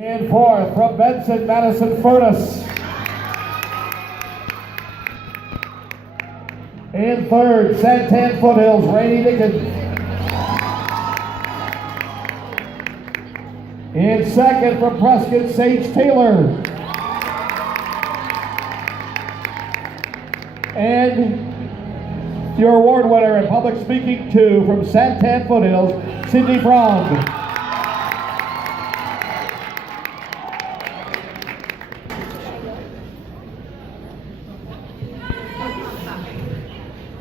In fourth, from Benson, Madison Furnace. In third, Santan Foothills, Rainey Dickens. In second, from Prescott, Sage Taylor. And your award winner in public speaking 2 from Santan Foothills, Sydney Freund.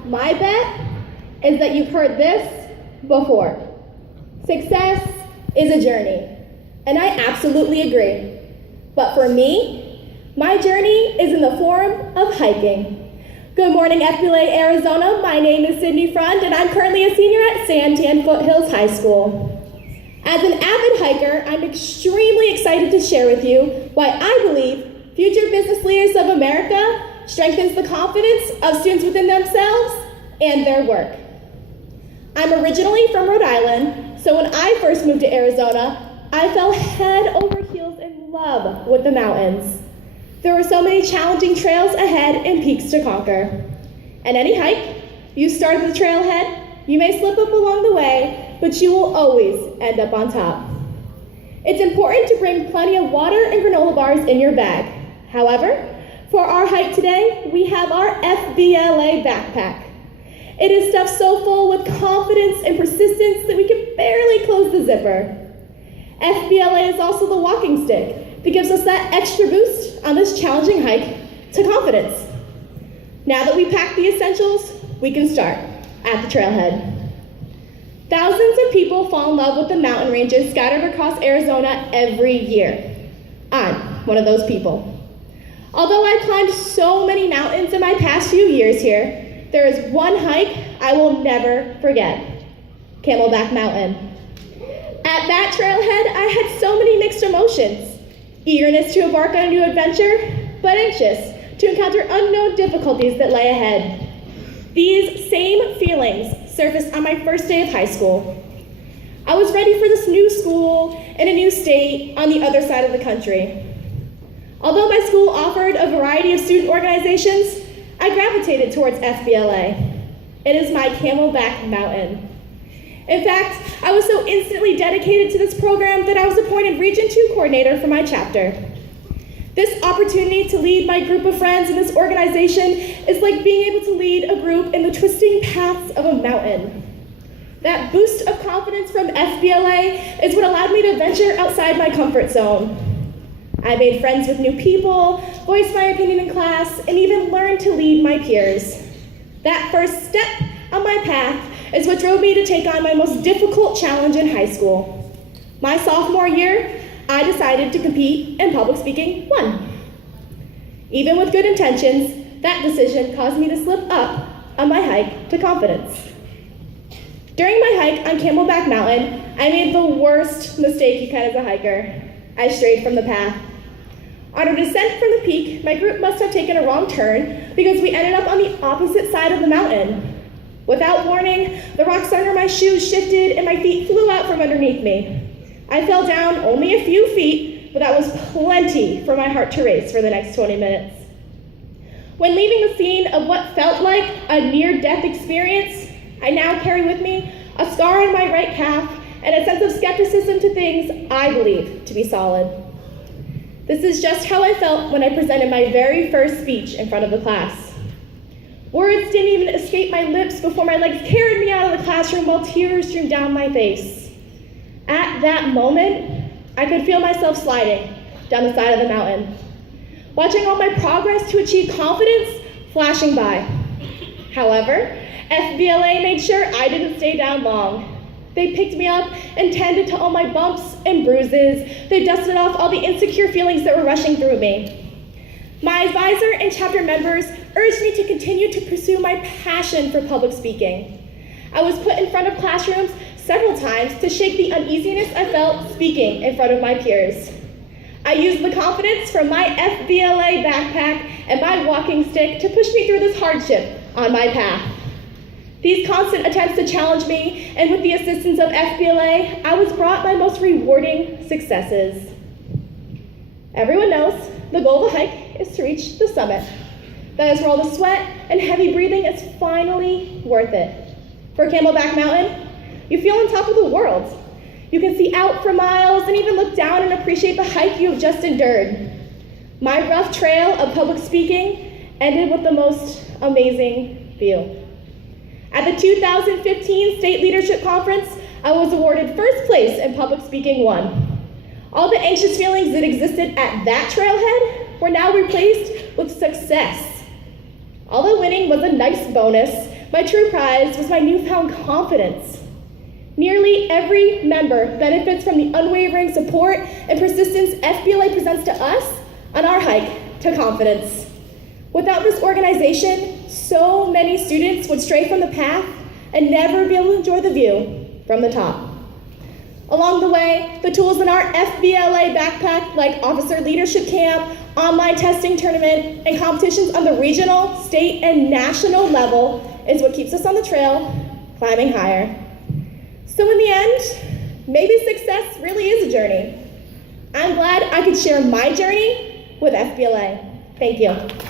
My bet is that you've heard this before. Success is a journey, and I absolutely agree. But for me, my journey is in the form of hiking. Good morning, FBLA Arizona. My name is Sydney Freund, and I'm currently a senior at Santan Foothills High School. As an avid hiker, I'm extremely excited to share with you why I believe future business leaders of America strengthens the confidence of students within themselves and their work. I'm originally from Rhode Island, so when I first moved to Arizona, I fell head over heels in love with the mountains. There were so many challenging trails ahead and peaks to conquer. And any hike, you start at the trailhead, you may slip up along the way, but you will always end up on top. It's important to bring plenty of water and granola bars in your bag. However, for our hike today, we have our FBLA backpack. It is stuffed so full with confidence and persistence that we can barely close the zipper. FBLA is also the walking stick that gives us that extra boost on this challenging hike to confidence. Now that we packed the essentials, we can start at the trailhead. Thousands of people fall in love with the mountain ranges scattered across Arizona every year. I'm one of those people. Although I've climbed so many mountains in my past few years here, there is one hike I will never forget: Camelback Mountain. At that trailhead, I had so many mixed emotions: eagerness to embark on a new adventure, but anxious to encounter unknown difficulties that lay ahead. These same feelings surfaced on my first day of high school. I was ready for this new school in a new state on the other side of the country. Although my school offered a variety of student organizations, I gravitated towards FBLA. It is my Camelback Mountain. In fact, I was so instantly dedicated to this program that I was appointed Region 2 coordinator for my chapter. This opportunity to lead my group of friends in this organization is like being able to lead a group in the twisting paths of a mountain. That boost of confidence from FBLA is what allowed me to venture outside my comfort zone. I made friends with new people, voiced my opinion in class, and even learned to lead my peers. That first step on my path is what drove me to take on my most difficult challenge in high school. My sophomore year, I decided to compete in public speaking 1. Even with good intentions, that decision caused me to slip up on my hike to confidence. During my hike on Camelback Mountain, I made the worst mistake you can as a hiker. I strayed from the path. On our descent from the peak, my group must have taken a wrong turn because we ended up on the opposite side of the mountain. Without warning, the rocks under my shoes shifted and my feet flew out from underneath me. I fell down only a few feet, but that was plenty for my heart to race for the next 20 minutes. When leaving the scene of what felt like a near-death experience, I now carry with me a scar on my right calf and a sense of skepticism to things I believe to be solid. This is just how I felt when I presented my very first speech in front of the class. Words didn't even escape my lips before my legs carried me out of the classroom while tears streamed down my face. At that moment, I could feel myself sliding down the side of the mountain, watching all my progress to achieve confidence flashing by. However, FBLA made sure I didn't stay down long. They picked me up and tended to all my bumps and bruises. They dusted off all the insecure feelings that were rushing through me. My advisor and chapter members urged me to continue to pursue my passion for public speaking. I was put in front of classrooms several times to shake the uneasiness I felt speaking in front of my peers. I used the confidence from my FBLA backpack and my walking stick to push me through this hardship on my path. These constant attempts to challenge me, and with the assistance of FBLA, I was brought my most rewarding successes. Everyone knows the goal of a hike is to reach the summit. That is where all the sweat and heavy breathing is finally worth it. For Camelback Mountain, you feel on top of the world. You can see out for miles and even look down and appreciate the hike you have just endured. My rough trail of public speaking ended with the most amazing view. At the 2015 State Leadership Conference, I was awarded first place in Public Speaking 1. All the anxious feelings that existed at that trailhead were now replaced with success. Although winning was a nice bonus, my true prize was my newfound confidence. Nearly every member benefits from the unwavering support and persistence FBLA presents to us on our hike to confidence. Without this organization, so many students would stray from the path and never be able to enjoy the view from the top. Along the way, the tools in our FBLA backpack, like Officer Leadership Camp, online testing tournament, and competitions on the regional, state, and national level is what keeps us on the trail, climbing higher. So in the end, maybe success really is a journey. I'm glad I could share my journey with FBLA. Thank you.